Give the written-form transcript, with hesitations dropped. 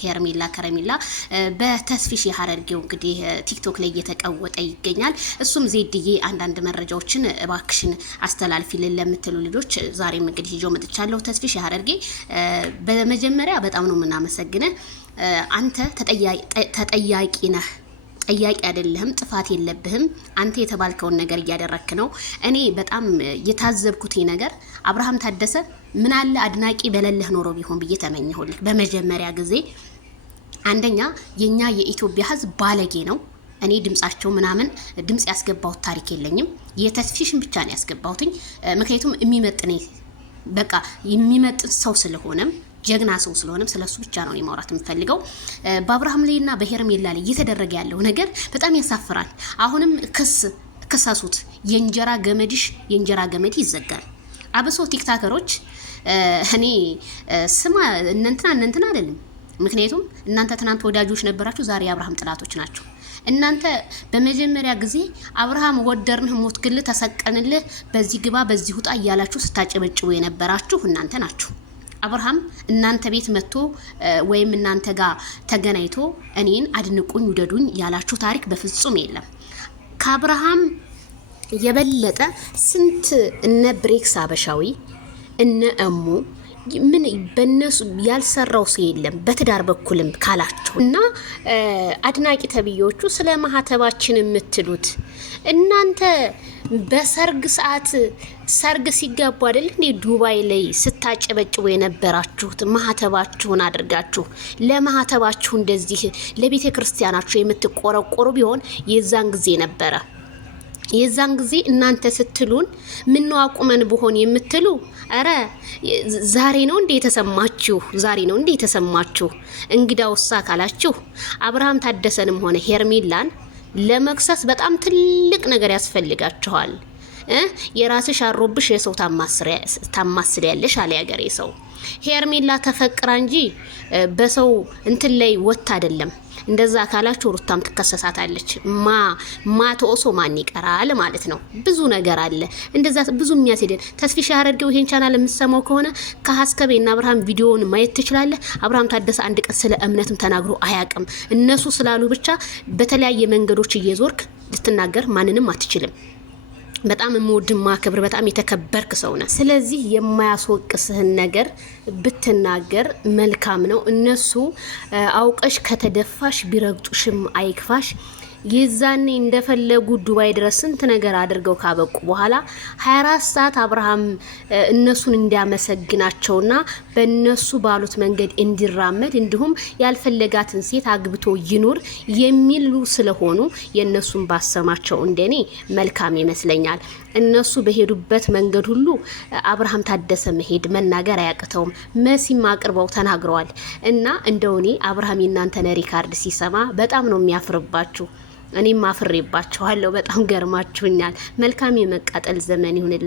ሄርሜላ ከረሜላ በተስፊሽ የሐረርጌው እንግዲህ ቲክቶክ ላይ እየተቀወጠ ይገኛል። እሱም ዜድዬ አንዳንድ መረጃዎችን እባክሽን አስተላልፊልን ለምትሉ ልጆች ዛሬም እንግዲህ ይዤው መጥቻለሁ። ተስፊሽ የሐረርጌ በመጀመሪያ በጣም ነው የምናመሰግነው። አንተ ተጠያቂ ነህ። ጠያቂ አይደለህም፣ ጥፋት የለብህም። አንተ የተባልከውን ነገር እያደረክ ነው። እኔ በጣም የታዘብኩት ነገር አብርሃም ታደሰ ምን አለ አድናቂ በለለህ ኖሮ ቢሆን ብዬ ተመኘሁልህ። በመጀመሪያ ጊዜ አንደኛ የኛ የኢትዮጵያ ሕዝብ ባለጌ ነው። እኔ ድምጻቸው ምናምን ድምጽ ያስገባሁት ታሪክ የለኝም። የተስፊሽን ብቻ ነው ያስገባሁትኝ። ምክንያቱም የሚመጥን ሰው ስለሆነም ጀግና ሰው ስለሆነም ስለሱ ብቻ ነው ማውራት የምፈልገው። በአብርሃም ላይና በሄርሜላ ላይ እየተደረገ ያለው ነገር በጣም ያሳፍራል። አሁንም ከሳሱት የእንጀራ ገመድ ይዘጋል። አብሶ ቲክታከሮች እኔ ስማ እንንትና አይደለም። ምክንያቱም እናንተ ትናንት ወዳጆች ነበራችሁ፣ ዛሬ የአብርሃም ጥላቶች ናቸው። እናንተ በመጀመሪያ ጊዜ አብርሃም ወደርንህ፣ ሞትክልህ፣ ተሰቀንልህ፣ በዚህ ግባ በዚህ ውጣ እያላችሁ ስታጨበጭቡ የነበራችሁ እናንተ ናችሁ። አብርሃም እናንተ ቤት መጥቶ ወይም እናንተ ጋር ተገናኝቶ እኔን አድንቁኝ ውደዱኝ ያላችሁ ታሪክ በፍጹም የለም። ከአብርሃም የበለጠ ስንት እነ ብሬክስ አበሻዊ እነ እሙ ምን በነሱ ያልሰራው ሰው የለም በትዳር በኩልም ካላችሁ እና አድናቂ ተብዮቹ ስለ ማህተባችን የምትሉት እናንተ በሰርግ ሰዓት ሰርግ ሲጋቡ አይደል እንዴ ዱባይ ላይ ስታጨበጭቡ የነበራችሁት? ማህተባችሁን አድርጋችሁ ለማህተባችሁ እንደዚህ ለቤተ ክርስቲያናችሁ የምትቆረቆሩ ቢሆን የዛን ጊዜ ነበረ። የዛን ጊዜ እናንተ ስትሉን ምን ነው አቁመን በሆን የምትሉ አረ ዛሬ ነው እንዴ የተሰማችሁ? እንግዳውሳ ካላችሁ አብርሃም ታደሰንም ሆነ ሄርሜላን ለመክሰስ በጣም ትልቅ ነገር ያስፈልጋችኋል። የራስሽ አሮብሽ የሰው ታማስሪያለሽ አለ ያገሬ ሰው። ሄርሜላ ተፈቅራ እንጂ በሰው እንትን ላይ ወጥ አይደለም። እንደዛ ካላችሁ ሩታም ትከሰሳታለች። ማተኦሶ ማን ይቀራል ማለት ነው። ብዙ ነገር አለ እንደዛ ብዙ የሚያስሄደን። ተስፊሽ የሐረርጌው ይሄን ቻናል የምትሰማው ከሆነ ከሀስከቤና አብርሃም ቪዲዮውን ማየት ትችላለህ። አብርሃም ታደሰ አንድ ቀን ስለ እምነትም ተናግሮ አያውቅም። እነሱ ስላሉ ብቻ በተለያየ መንገዶች እየዞርክ ልትናገር ማንንም አትችልም። በጣም የምወድማ ክብር በጣም የተከበርክ ሰው ነህ። ስለዚህ የማያስወቅስህን ነገር ብትናገር መልካም ነው። እነሱ አውቀሽ ከተደፋሽ ቢረግጡሽም አይክፋሽ። የዛኔ እንደፈለጉ ዱባይ ድረስ ስንት ነገር አድርገው ካበቁ በኋላ 24 ሰዓት አብርሃም እነሱን እንዲያመሰግናቸውና በእነሱ ባሉት መንገድ እንዲራመድ እንዲሁም ያልፈለጋትን ሴት አግብቶ ይኑር የሚሉ ስለሆኑ የእነሱን ባሰማቸው እንደኔ መልካም ይመስለኛል። እነሱ በሄዱበት መንገድ ሁሉ አብርሃም ታደሰ መሄድ መናገር አያቅተውም። መሲም አቅርበው ተናግረዋል። እና እንደውኔ አብርሃም የናንተን ሪካርድ ሲሰማ በጣም ነው የሚያፍርባችሁ። እኔም አፍሬባችኋለሁ። በጣም ገርማችሁኛል። መልካም የመቃጠል ዘመን ይሁንልኝ።